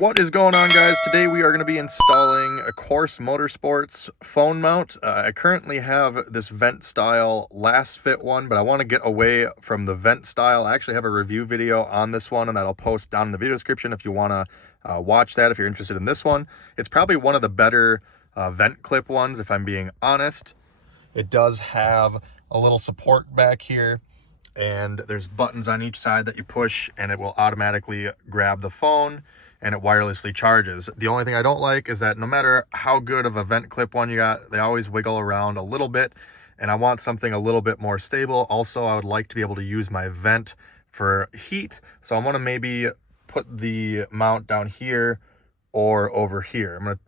What is going on, guys? Today we are going to be installing a Course Motorsports phone mount. I currently have this vent style last fit one, but I want to get away from the vent style. I actually have a review video on this one, and that I'll post down in the video description if you want to watch that if you're interested in this one. It's probably one of the better vent clip ones, if I'm being honest. It does have a little support back here, and there's buttons on each side that you push, and it will automatically grab the phone and it wirelessly charges. The only thing I don't like is that no matter how good of a vent clip one you got, they always wiggle around a little bit, and I want something a little bit more stable. Also, I would like to be able to use my vent for heat, so I want to maybe put the mount down here or over here. I'm going to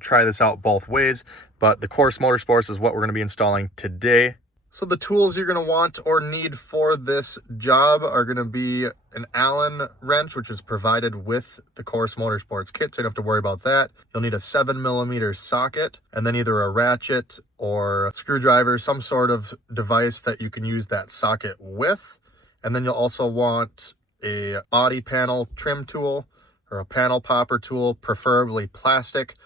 try this out both ways, but the Course Motorsports is what we're going to be installing today. So the tools you're going to want or need for this job are going to be an Allen wrench, which is provided with the Course Motorsports kit, so you don't have to worry about that. You'll need a 7mm socket, and then either a ratchet or a screwdriver, some sort of device that you can use that socket with. And then you'll also want a body panel trim tool or a panel popper tool, preferably plastic.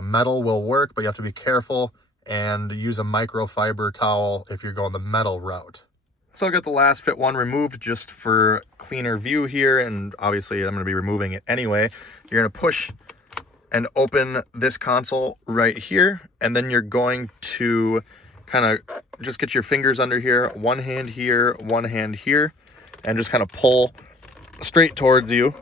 Metal will work, but you have to be careful and use a microfiber towel if you're going the metal route. So I got the last fit one removed just for cleaner view here, and obviously I'm going to be removing it anyway. You're going to push and open this console right here, and then you're going to kind of just get your fingers under here, one hand here, one hand here, and just kind of pull straight towards you.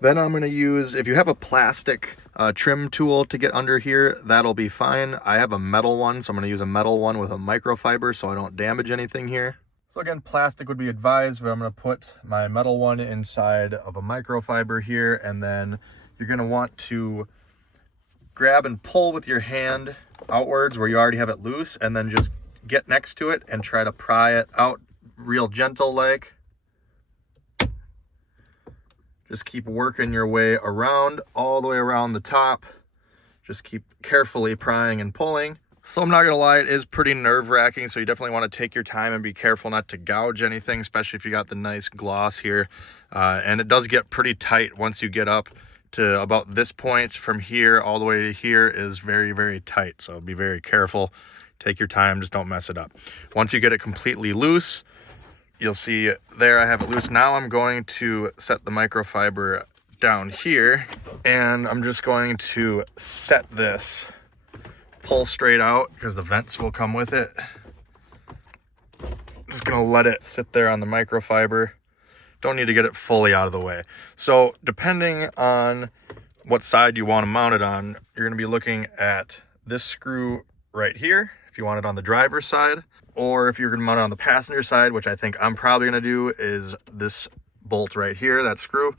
Then I'm going to use, if you have a plastic trim tool to get under here, that'll be fine. I have a metal one, so I'm going to use a metal one with a microfiber so I don't damage anything here. So again, plastic would be advised, but I'm going to put my metal one inside of a microfiber here, and then you're going to want to grab and pull with your hand outwards where you already have it loose, and then just get next to it and try to pry it out real gentle like. Just keep working your way around, all the way around the top. Just keep carefully prying and pulling. So I'm not gonna lie, it is pretty nerve-wracking, so you definitely wanna take your time and be careful not to gouge anything, especially if you got the nice gloss here. And it does get pretty tight once you get up to about this point. From here all the way to here is very, very tight, so be very careful. Take your time, just don't mess it up. Once you get it completely loose, you'll see there I have it loose. Now I'm going to set the microfiber down here, and I'm just going to set this, pull straight out because the vents will come with it. Just gonna let it sit there on the microfiber. Don't need to get it fully out of the way. So depending on what side you want to mount it on, you're gonna be looking at this screw right here if you want it on the driver's side. Or if you're going to mount it on the passenger side, which I think I'm probably going to do, is this bolt right here, that screw.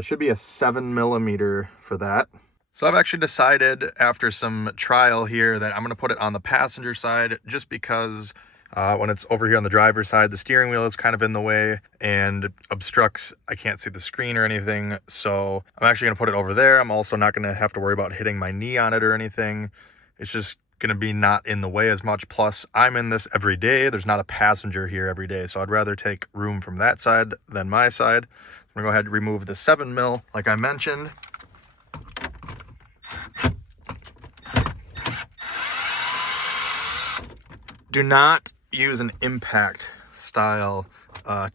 Should be a 7mm for that. So I've actually decided after some trial here that I'm going to put it on the passenger side, just because when it's over here on the driver's side, the steering wheel is kind of in the way and obstructs. I can't see the screen or anything. So I'm actually going to put it over there. I'm also not going to have to worry about hitting my knee on it or anything. It's just going to be not in the way as much. Plus I'm in this every day. There's not a passenger here every day, so I'd rather take room from that side than my side. I'm gonna go ahead and remove the 7mm like I mentioned. Do not use an impact style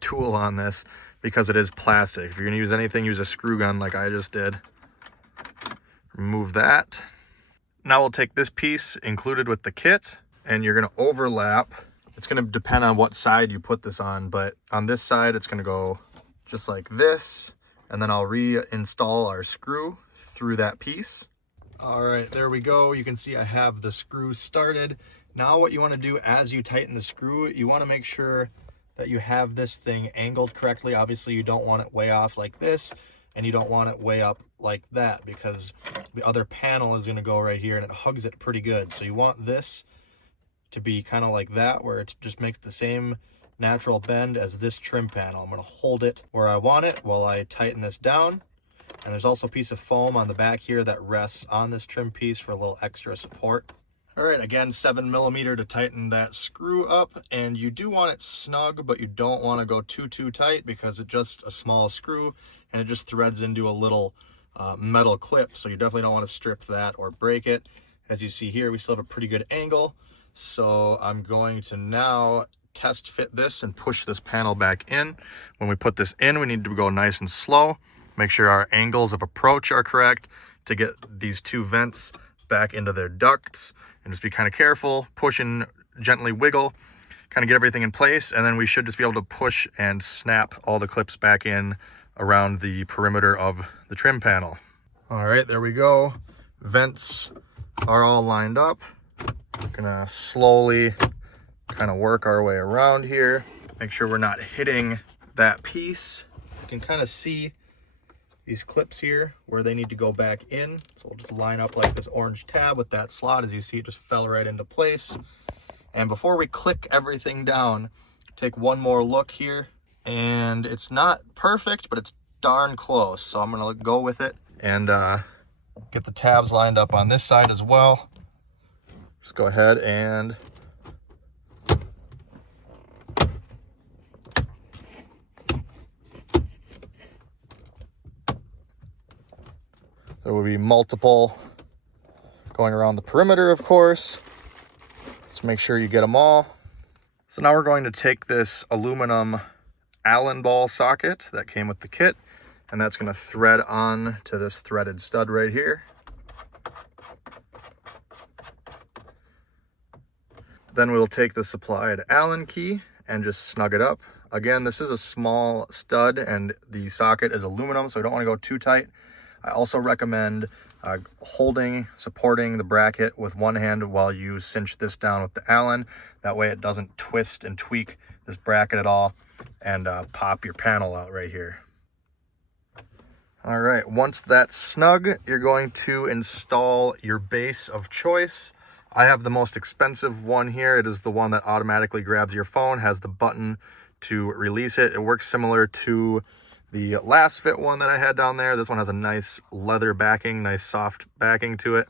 tool on this because it is plastic. If you're gonna use anything, use a screw gun like I just did. Remove that. Now we'll take this piece included with the kit, and you're going to overlap. It's going to depend on what side you put this on, but on this side it's going to go just like this, and then I'll reinstall our screw through that piece. All right, there we go. You can see I have the screw started. Now what you want to do as you tighten the screw, you want to make sure that you have this thing angled correctly. Obviously you don't want it way off like this, and you don't want it way up like that, because the other panel is going to go right here and it hugs it pretty good. So you want this to be kind of like that, where it just makes the same natural bend as this trim panel. I'm going to hold it where I want it while I tighten this down. And there's also a piece of foam on the back here that rests on this trim piece for a little extra support. All right, again, 7mm to tighten that screw up, and you do want it snug, but you don't want to go too tight because it's just a small screw and it just threads into a little metal clip. So you definitely don't want to strip that or break it. As you see here, we still have a pretty good angle. So I'm going to now test fit this and push this panel back in. When we put this in, we need to go nice and slow. Make sure our angles of approach are correct to get these two vents back into their ducts. And just be kind of careful, push and gently wiggle, kind of get everything in place, and then we should just be able to push and snap all the clips back in around the perimeter of the trim panel. All right, there we go. Vents are all lined up. Gonna slowly kind of work our way around here. Make sure we're not hitting that piece. You can kind of see these clips here where they need to go back in. So we'll just line up like this orange tab with that slot. As you see, it just fell right into place. And before we click everything down, take one more look here. And it's not perfect, but it's darn close. So I'm gonna go with it and get the tabs lined up on this side as well. Just go ahead and there will be multiple going around the perimeter, of course. Let's make sure you get them all. So now we're going to take this aluminum Allen ball socket that came with the kit, and that's going to thread on to this threaded stud right here. Then we'll take the supplied Allen key and just snug it up. Again, this is a small stud and the socket is aluminum, so we don't want to go too tight. I also recommend supporting the bracket with one hand while you cinch this down with the Allen. That way it doesn't twist and tweak this bracket at all and pop your panel out right here. All right, once that's snug, you're going to install your base of choice. I have the most expensive one here. It is the one that automatically grabs your phone, has the button to release it. It works similar to the last fit one that I had down there. This one has a nice leather backing, nice soft backing to it.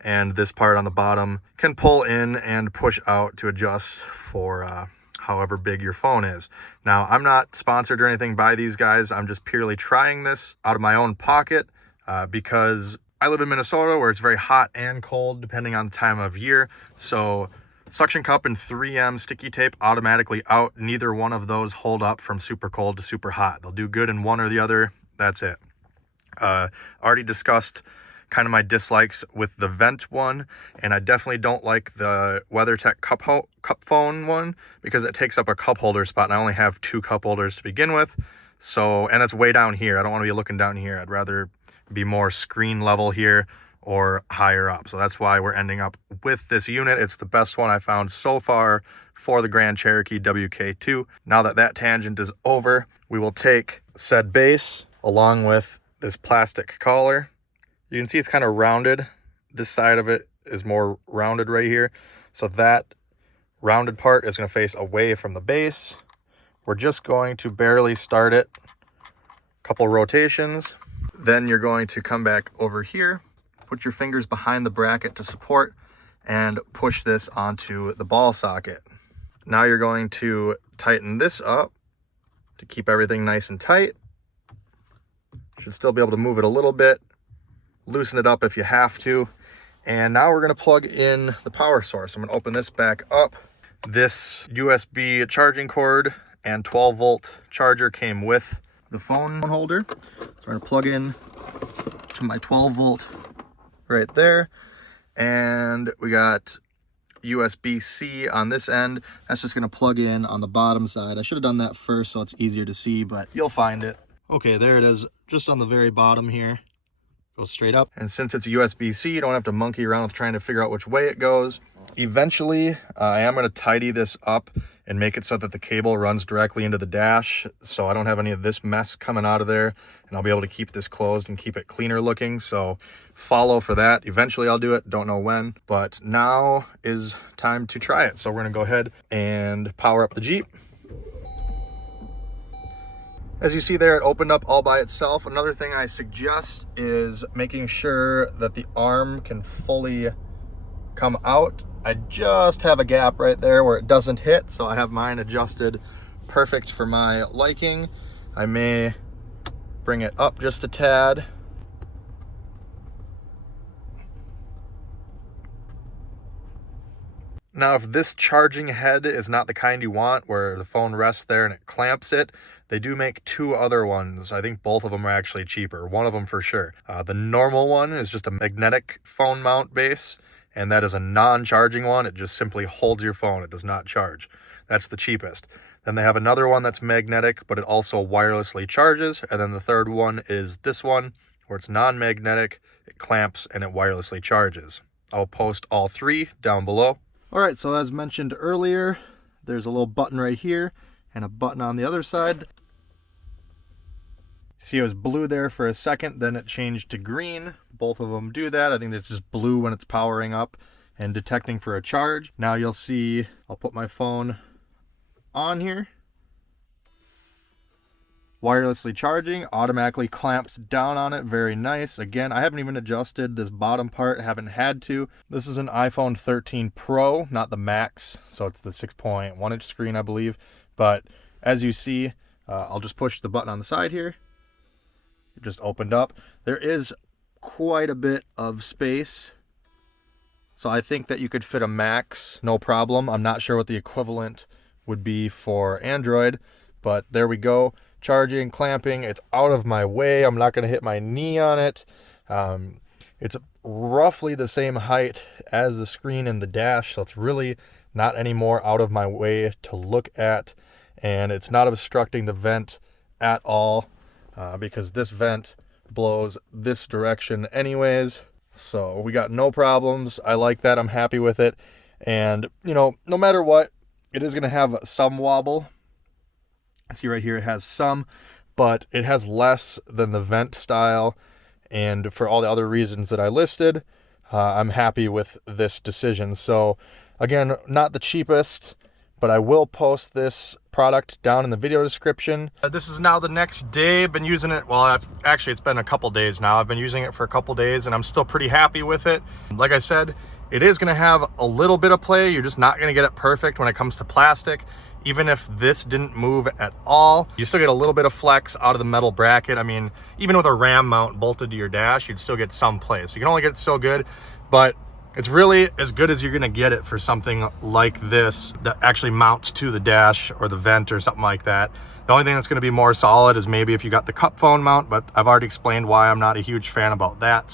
And this part on the bottom can pull in and push out to adjust for however big your phone is. Now, I'm not sponsored or anything by these guys. I'm just purely trying this out of my own pocket because I live in Minnesota where it's very hot and cold depending on the time of year. So suction cup and 3M sticky tape automatically out. Neither one of those hold up from super cold to super hot. They'll do good in one or the other. That's it. Already discussed kind of my dislikes with the vent one, and I definitely don't like the WeatherTech cup phone one because it takes up a cup holder spot, and I only have 2 cup holders to begin with. So, and it's way down here. I don't want to be looking down here. I'd rather be more screen level here or higher up. So that's why we're ending up with this unit. It's the best one I found so far for the Grand Cherokee WK2. Now that that tangent is over, we will take said base along with this plastic collar. You can see it's kind of rounded. This side of it is more rounded right here. So that rounded part is going to face away from the base. We're just going to barely start it, a couple rotations. Then you're going to come back over here, put your fingers behind the bracket to support, and push this onto the ball socket. Now you're going to tighten this up to keep everything nice and tight. Should still be able to move it a little bit. Loosen it up if you have to. And now we're going to plug in the power source. I'm going to open this back up. This USB charging cord and 12-volt charger came with the phone holder. So we're going to plug in to my 12-volt right there. And we got USB-C on this end. That's just going to plug in on the bottom side. I should have done that first so it's easier to see, but you'll find it. Okay, there it is, just on the very bottom here. Goes straight up. And since it's USB-C, you don't have to monkey around with trying to figure out which way it goes. Eventually, I am going to tidy this up and make it so that the cable runs directly into the dash, so I don't have any of this mess coming out of there, and I'll be able to keep this closed and keep it cleaner looking. So follow for that. Eventually I'll do it, don't know when, but now is time to try it. So we're going to go ahead and power up the Jeep. As you see there, it opened up all by itself. Another thing I suggest is making sure that the arm can fully come out. I just have a gap right there where it doesn't hit, so I have mine adjusted perfect for my liking. I may bring it up just a tad. Now, if this charging head is not the kind you want, where the phone rests there and it clamps it, they do make two other ones. I think both of them are actually cheaper, one of them for sure. The normal one is just a magnetic phone mount base, and that is a non-charging one. It just simply holds your phone. It does not charge. That's the cheapest. Then they have another one that's magnetic, but it also wirelessly charges. And then the third one is this one, where it's non-magnetic, it clamps, and it wirelessly charges. I'll post all three down below. All right, so as mentioned earlier, there's a little button right here and a button on the other side. See, it was blue there for a second, then it changed to green. Both of them do that. I think it's just blue when it's powering up and detecting for a charge. Now you'll see, I'll put my phone on here. Wirelessly charging, automatically clamps down on it, very nice. Again, I haven't even adjusted this bottom part, haven't had to. This is an iPhone 13 Pro, not the Max, so it's the 6.1 inch screen, I believe. But as you see, I'll just push the button on the side here. It just opened up. There is quite a bit of space, so I think that you could fit a Max, no problem. I'm not sure what the equivalent would be for Android, but there we go. Charging, clamping, it's out of my way. I'm not going to hit my knee on it. It's roughly the same height as the screen and the dash, so it's really not any more out of my way to look at, and it's not obstructing the vent at all, because this vent blows this direction anyways. So we got no problems. I like that. I'm happy with it. And you know, no matter what, it is going to have some wobble. See right here, it has some, but it has less than the vent style. And for all the other reasons that I listed, I'm happy with this decision. So again, not the cheapest, but I will post this product down in the video description. This is now the next day. Been using it, well, actually it's been a couple days now. I've been using it for a couple days and I'm still pretty happy with it. Like I said, it is going to have a little bit of play. You're just not going to get it perfect when it comes to plastic. Even if this didn't move at all, you still get a little bit of flex out of the metal bracket. I mean, even with a RAM mount bolted to your dash, you'd still get some play. So you can only get so good, but it's really as good as you're gonna get it for something like this that actually mounts to the dash or the vent or something like that. The only thing that's gonna be more solid is maybe if you got the cup phone mount, but I've already explained why I'm not a huge fan about that.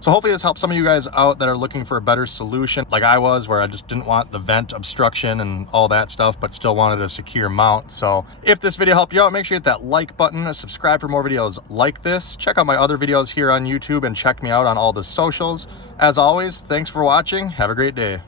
So hopefully this helps some of you guys out that are looking for a better solution like I was, where I just didn't want the vent obstruction and all that stuff, but still wanted a secure mount. So if this video helped you out, make sure you hit that like button, subscribe for more videos like this. Check out my other videos here on YouTube and check me out on all the socials. As always, thanks for watching. Have a great day.